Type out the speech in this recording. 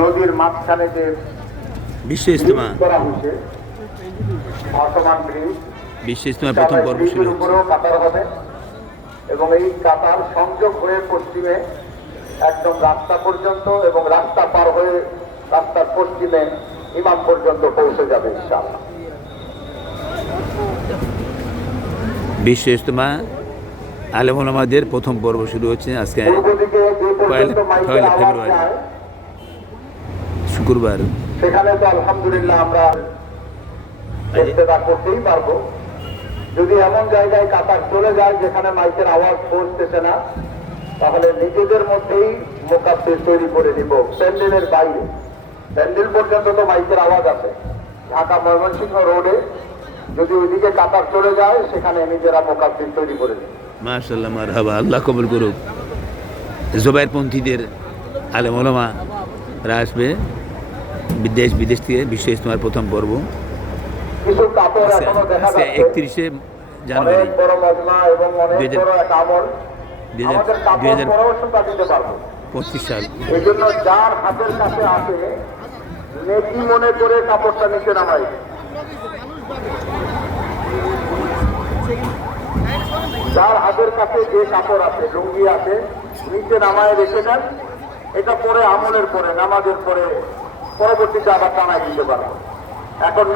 নদীর মাঝখানে যে বিশ্ব ইজতেমা করা হয়েছে ভাসমান ব্রিজ, বিশ্ব ইজতেমার প্রথম পর্ব শুরু ব্রিজের হচ্ছে। উপরেও কাতার হবে এবং এই কাতার সংযোগ হয়ে পশ্চিমে একদম রাস্তা পর্যন্ত এবং রাস্তা পার হয়ে রাস্তার পশ্চিমে ইমাম পর্যন্ত পৌঁছে যাবে ইনশাআল্লাহ। বিশ্ব ইজতেমা আলেম ওলামাদের প্রথম পর্ব শুরু হচ্ছে আজকে পূর্ব দিকে যে পর্যন্ত মাইকের পয়লা আওয়াজ ফেব্রুয়ারি যায় শুক্রবার। সেখানে তো আলহামদুলিল্লাহ আমরা ইফতেদা করতেই পারবো। যদি এমন জায়গায় কাতার চলে যায় যেখানে মাইকের আওয়াজ পৌঁছতেছে না, তাহলে নিজেদের মধ্যেই মোকাব্বির তৈরি করে নিব। প্যান্ডেলের বাইরে, প্যান্ডেল পর্যন্ত তো মাইকের আওয়াজ আছে। ঢাকা ময়মনসিংহ রোডে যদি ওইদিকে কাতার চলে যায়, সেখানে নিজেরা মোকাব্বির তৈরি করে নিব। মাশাআল্লাহ, মারহাবা, আল্লাহ কবুল করুক। জোবায়েরপন্থীদের আলেম ওলামারা আসবে দেশ বিদেশ থেকে বিশ্ব ইজতেমার প্রথম পর্ব কিছু কাপড় এখনো দেখা যাচ্ছে, 31শে জানুয়ারি অনেক বড় মজমা এবং অনেক বড় এক আমল। আমাদের কাপড় পরামর্শটা দিতে পারবো 2025 সাল। এই জন্য যার হাতের কাছে আসে নেকি মনে করে কাপড়টা নিচে নামাই। যার হাতের কাছে যে কাপড় আছে, লুঙ্গি আছে, নিচে নামায় রেখে দেন। এটা পরে আমলের পরে, নামাজের পরে, পরবর্তীতে আবার টানায় দিতে পারবো। এখন